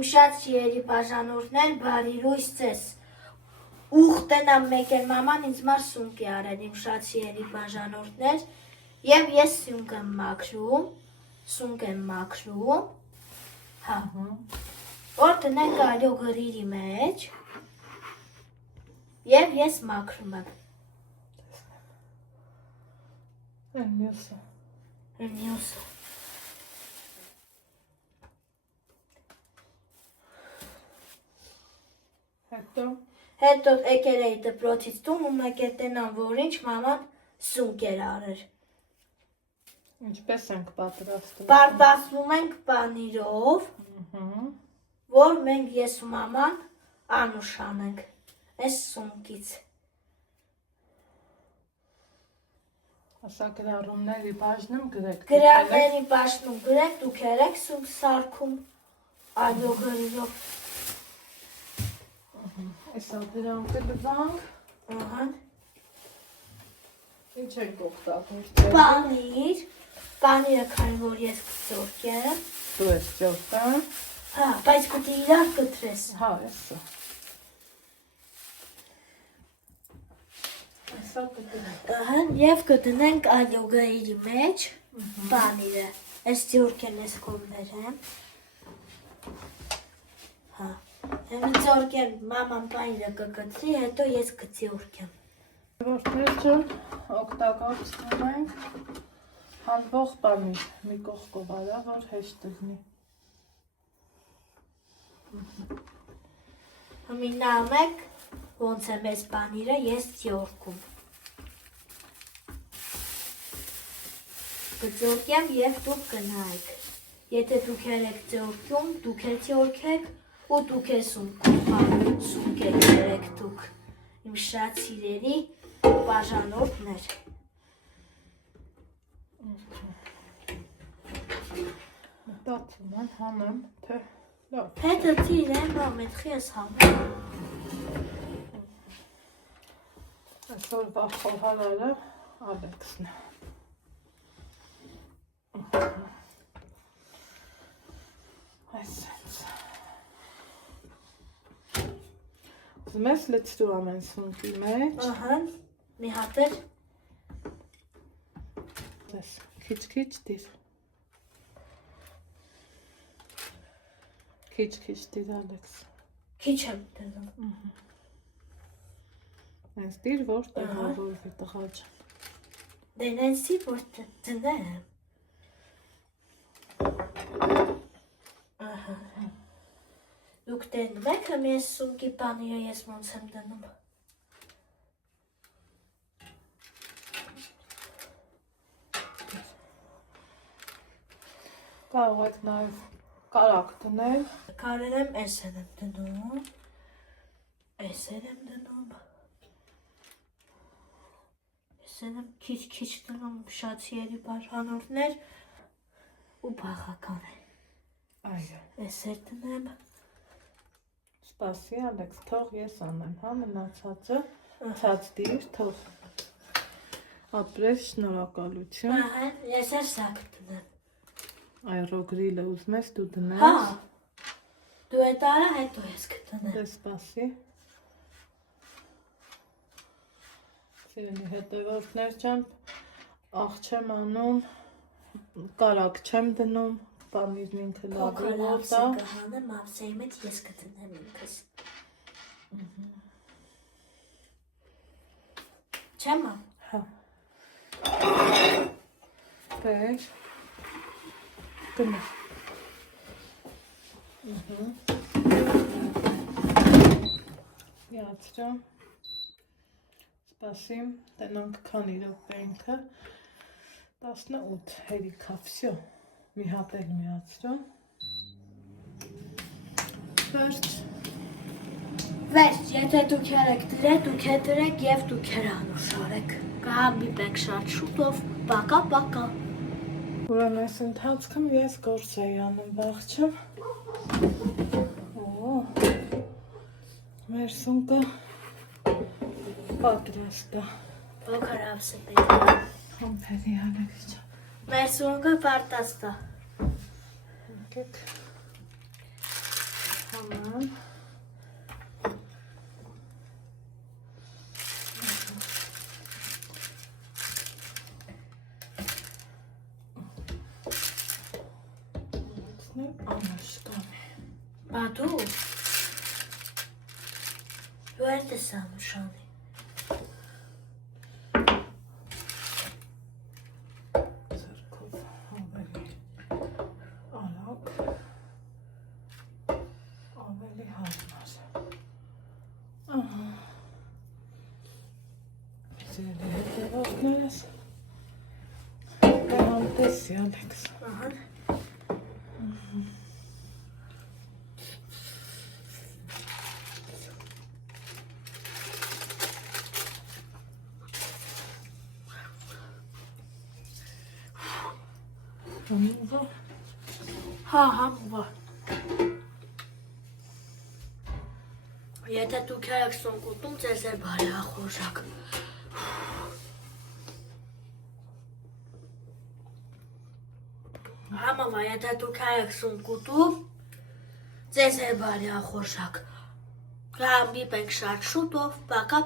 Իմ շատ սիրելի բաժանորդներ, բարի լույս ձեզ։ Ուխտենամ մեկ էլ մաման ինձ մար սունկ է արել, իմ շատ սիրելի բաժանորդներ, եւ ես սունկ եմ մաքրում, հա, որ տնենք այլո գրիրի մեջ, եւ ես մաքրում եմ։ Մյուսը։ Հետո եկել էի դպրոցից տուն ու մեկ էլ տենամ, որ ինչ մաման սունկ էր արել։ Ինչպես ենք պատրաստում։ Պատրաստում ենք պանիրով, որ մենք ես ու մաման անուշ անենք այս սունկից։ Ասա գրառումների բաժնում գրեք։ Գրառումների բաժնում գրեք, դուք եք սունկ սարքում, այլո գրելով։ Այսա դրանք կդվանք։ Ինչ ենք օգտագործել։ Պանիրը քանի որ ես կծորքեմ։ Դու ես ճորտան։ Հա, բայց կուտի իրար կտրես։ Հա, էսա։ Այսա կդնենք։ Եվ կդնենք այլո գրերի մեջ պանիրը։ Այս ծորքեն ես կողմներեմ։ Հա։ Եմ ծորքեն մաման պանիրը կկտրի, հետո ես կծորքեմ։ Որտեղ ջան, օգտագործում ենք հանդվող պանիր, մի կողքով արա, որ հեշտ դնի։ Հիմնամ եք, ոնց եմ ես պանիրը, ես ծորքում։ Կծորքեմ և դուք կնայեք։ Եթե դուք եք ծորքում, դուք եք ծորքեք, ու դուք ես սունկ եք երեք դուք, իմ շատ սիրելի բաժանորդներ։ Մտածում եմ, հանեմ, թե լավ։ Հետը թիրեմ, ամետխի ես համեմ։ Այսօր վախողարարը Ալեքսն է։ Այսենց։ Ուզում ես լցրու ամեն սունկի մեջ։ Մի հատ էր։ Ես քիչ դիր։ Քիչ դիր Ալեքս։ Քիչ եմ դնում։ Այս դիր որ տեղավորվի տղա ջան։ Դե նենսի որ դնեմ։ Դուք դնում եք եմ ես սունկի պանիրը ես ոնց եմ դնում։ Կարող եք նաև կարակ դնել։ Կարել եմ էսեր եմ դնում, էսեր եմ քիչ դնում շատ սիրելի բաժանորդներ ու բախական է։ Այո։ Էսեր դնեմ։ Սպասի Ալեքս, թող ես անեմ, հա մնացածը ցած դիր, թող ապրես, շնորհակալություն։ Ես էլ սակ դնեմ։ Այրո գրիլը ուզում ես դու դնես։ Հա։ Դու էդ արա, հետո ես կդնեմ։ Դե սպասի։ Սիրելի հետևորդներ ջան, աղ չեմ անում, կարակ չեմ դնում, պանիրն ինքը լավ է Փոքր կհանեմ, ապսեի մեջ ես կդնեմ ինքս։ Չեմ ան։ Հա։ Բեր։ Գնա։ Միացրամ։ Սպասիմ, տնանք քանի րոպե ինքը 18 հերիքա, վсё։ Մի հատ էլ միացրում։ Վերջ, եթե դուք եք դրեք, դուք դրեք և դուք անուշ արեք։ Կհանդիպենք շատ շուտով, պակա։ Ուրեմն այս ընթացքում ես գործ էի անում ողջը։ Մեր սունկը պատրաստ է։ Փոքր ապսը պետք է։ Համբերի Ալեքս ջան։ Մեր սունկը պատրաստ է։ Եկեք։ Aman. Ne anlaştım. Badu. Nerede sanmış onu? Zırkov ավելի անակ, ավելի հարմար։ Ահա։ Ձեր հետևողներս գալտեսի Ալեքս։ Aha. Համուվա։ Ha ham var. Եթե դուք եք սոնկուտում, ձեզ է բարի ախորժակ։ Համավա, եթե դուք եք սոնկուտում, ձեզ է բարի ախորժակ։ Գամբի պենք շատ շուտով, պակա,